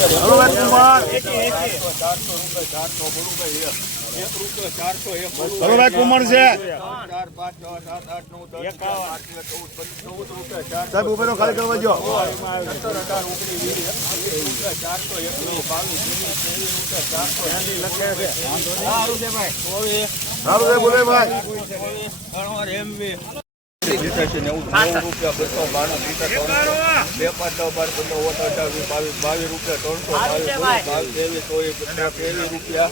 ભાઈ એક બોલું હળુભાઈ કુમાર છે. સાહેબ ખાલી કરવા જો રૂપિયા ચારસો એંસી લખે છે ચોવીસ સારું છે બોલે ભાઈ રૂપિયા બસો બાણું ત્રીસો ત્રણસો બે પાંચ બાર પંદર ઓગણ અઢાર બાવીસ બાવીસ રૂપિયા ત્રણસો બાવીસ ત્રેવીસ ચોવીસ પચાસ ત્રેવીસ રૂપિયા.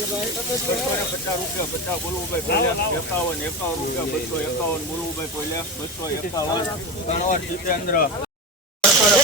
પચાસ રૂપિયા પચાસ બોલવું ભાઈ પહેલા એકાવન. એકાવન રૂપિયા બસો એકાવન બોલવું ભાઈ પહેલા બસો એકાવન. ત્રણ જીતેન્દ્ર.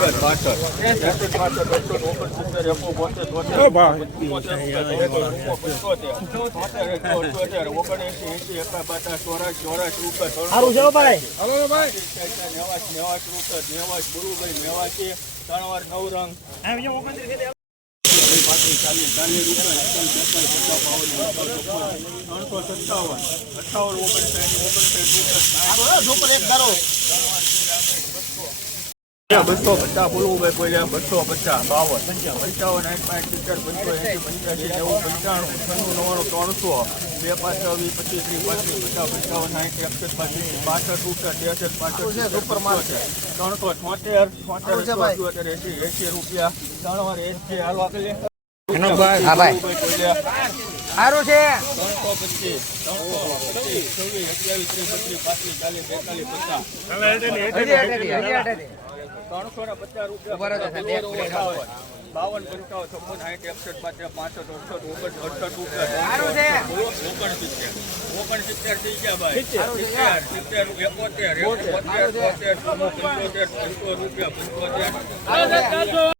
એક રૂપિયા રૂપિયા રૂપિયા એકા રૂપિયા રૂપિયા ગુરુભાઈ નેવાસી ત્રણ નવ રંગ રૂપિયા ત્રણસો સત્તાવન અઠાવન ઓગણસાઠ ઓગણસાઠ બસો પચાસ બોલવું ભાઈ કોઈ બસો પચાસ બાવન પંચાવન આઠ પાંચ સિત્તેર પંચો એસી પંચ્યાસી નેવું પંચાણું છન્નું નવ્વાણું ત્રણસો બે પાંચ વીસ પચીસ ત્રીસ પાંત્રીસ પચાસ પંચાવન સાઠ એકસઠ પાંત્રીસ બાસઠ રૂપિયા. ત્રેસઠ પાંસઠ સુપર માર્કેટ ત્રણસો છોતેર છોતેર એસી એસી રૂપિયા ત્રણ વાર એસી હાલવા કરીએ સારું છે ત્રણસો પચીસ ત્રણસો પચીસ છવ્વીસ અઠ્યાવીસ ત્રીસ બત્રીસ પાંત્રીસ ચાલીસ બેતાલીસ પચાસ ત્રણસો ને પચાસ રૂપિયા. બાવન પંચાવન છપ્પન સાઠ એકસઠ પાંત્રીસ પાંસઠ અડસઠ ઓગણ અડસઠ ઓગણસિત્તેર. ઓગણસિત્તેર થઈ ગયા ભાઈ. સિત્તેર. સિત્તેર એકોતેર એકોતેર પંચોતેર પંચો રૂપિયા પંચોતેર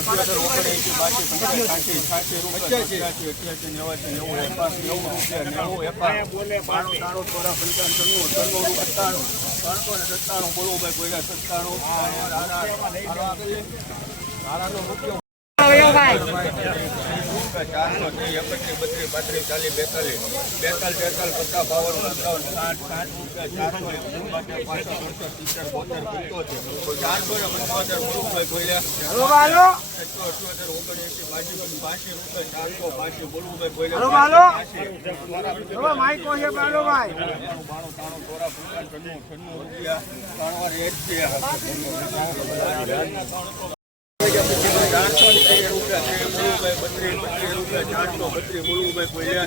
ત્રીસ પાંત્રીસ પચાસ પંચાવન સાઠ સાઠ રૂપિયા એકસઠ ત્રણસો ઓગણએંસી બાસી ચાર સત્તાણું બોલો ભાઈ. કોઈ સત્તાણું ચારસો ત્રીસ એકત્રીસ બત્રીસ પાંત્રીસ ચાલીસ બેતાલીસ બેતાલીસ તેતાલીસ પચાસ બાવન પંચાવન સાઠ સાઠ રૂપિયા ચારસો એકોતેર પાંચસો અડસઠ સિત્તેર બોતેર પંચોતેર ચારસો ને પંચોતેર બોલુભાઈ બોલ્યા સત્તો અઠ્યોતેર ઓગણએંસી રૂપિયા ચારસો બાસી બોલુભાઈ બોલ્યા ચારસો ને તેર રૂપિયા તેર બોલુભાઈ બત્રીસ બત્રીસ રૂપિયા ચારસો બત્રીસ બોલુભાઈ બોલ્યા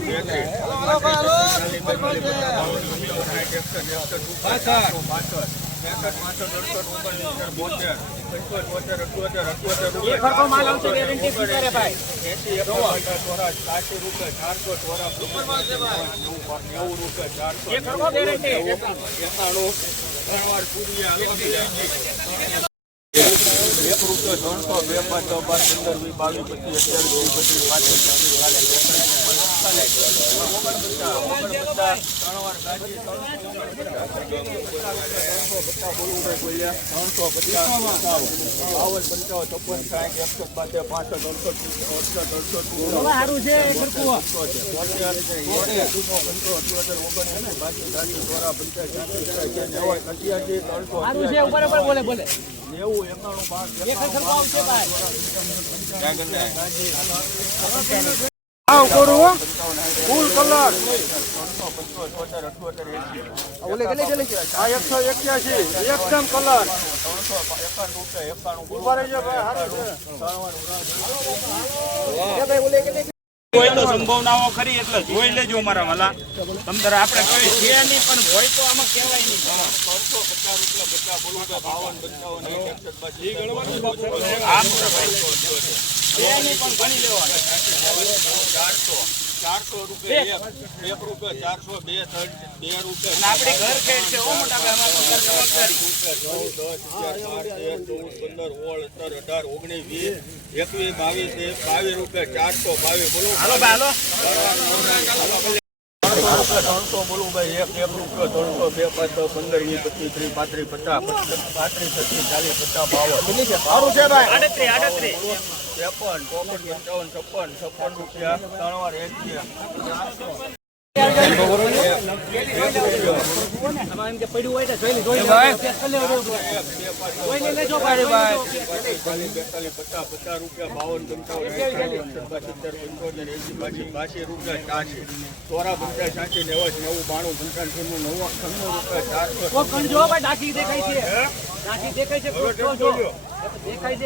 ગેરંટી એકાણું ત્રણ વાર આવી એક રૂપિયો ત્રણસો બે પાંચ છ પાંચ પંદર વીસ બાવીસ પચીસ અત્યાવીસ ત્રીસ બત્રીસ પાંત્રીસ છત્રીસ ચાલીસ બેતાલીસ ઓગણપચાસ ઓગણપચાસ ત્રણ વાર ગાજી ત્રણસો પચાસ ભાઈ બોલ્યા ત્રણસો પચાસ બાવન પંચાવન છપ્પન સાઠ એકસો બાતેર પાસઠ અડસઠ અડસઠ અડસઠ સારું છે એ ખરખું સારું છે ઉપર ઉપર બોલે બોલે એ ભાઈ આવ કોરું ફૂલ કલર. ઓલે ગલે હોય તો સંભાવનાઓ ખરી, એટલે જોઈ લેજો મારા વાલા. તમ તારે આપણે કોઈ છે નહીં, પણ હોય તો આમાં કહેવાય નહીં. આ મોટા ભાઈ. છે નહીં, પણ ગણી લેવાનું. ચારસો રૂપિયા એક રૂપિયા બે ત્રણ બે રૂપિયા આપણી ઘર ખેડ છે પંદર ઓળ સત્તર અઢાર ઓગણીસ વીસ એકવીસ બાવીસ એક બાવીસ રૂપિયા ચારસો બાવીસ બોલો હાલો હાલો ત્રણસો બોલું ભાઈ એક એક રૂપિયો ત્રણસો બે પાંચ પંદર વીસ પચીસ ત્રીસ પાંત્રીસ પચાસ પાંત્રીસ છત્રીસ ચાલીસ પચાસ બાવન સારું છે ભાઈ આડત્રીસ આડત્રીસ ત્રેપન ચોપન પંચાવન છપ્પન છપ્પન રૂપિયા ત્રણ વાર એસી આમાં એમ કે પડ્યું હોય તો જોઈ લે જોઈ લે જોઈ લે લેજો ભાઈ ભાઈ બેતાલીસ બેતાલીસ પચાસ પચાસ રૂપિયા બાવન પંચાવન સિત્તેર પંચોતેર એસી બાસી બાસી રૂપિયા ચારસી ચોરા પંચાસ સાચી નેવું નેવું બાણું પંચાવન છન્નું રૂપિયા ચારસો કો કંજો ભાઈ ડાકી દેખાય છે. નાખી દેખાય છે. દેખાય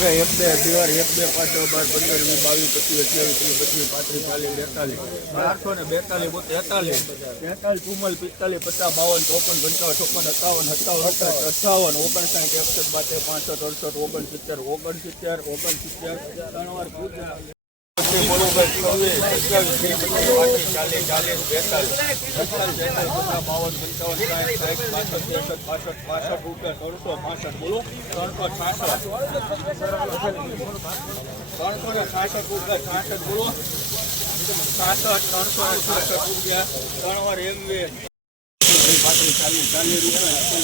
છે એક બે અઢીવાર એક બે, પાંચ બાર, પંદર, વીસ, બાવીસ, પચીસ અઠ્યાવીસ ત્રીસ, પચીસ, પાંત્રીસ, ચાલીસ, બેતાલીસ, બારસો ને બેતાલીસ તેતાલીસ તેતાલીસ ચુમ્મલ પિસ્તાલીસ, પચાસ, બાવન, ચોપન, પંચાવન ચોપન સત્તાવન સત્તાવન અઠાવન ઓગણસાઠ, એકસઠ બાતેર પાંસઠ, અડસઠ, ઓગણસિત્તેર ઓગણસિત્તેર ઓગણસિત્તેર ત્રણ વાર પૂજા. બોલુભાઈ છવ્વીસ સત્યાવીસ ચાલીસ ચાલીસ બેતાલીસ બેતાલીસ તેતાલીસ બાવન પંચાવન સાઠ સાઠ પાસઠ ત્રેસઠ પાસઠ રૂપિયા ત્રણસો પાસઠ બોલો ચાલીસ ચાલીસ રૂપિયા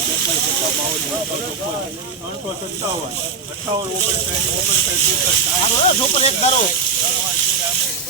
બેતાલીસ ત્રણસો સત્તાવન અઠાવન ઓગણસાઠ ઓગણસાઠ રૂપિયા down there.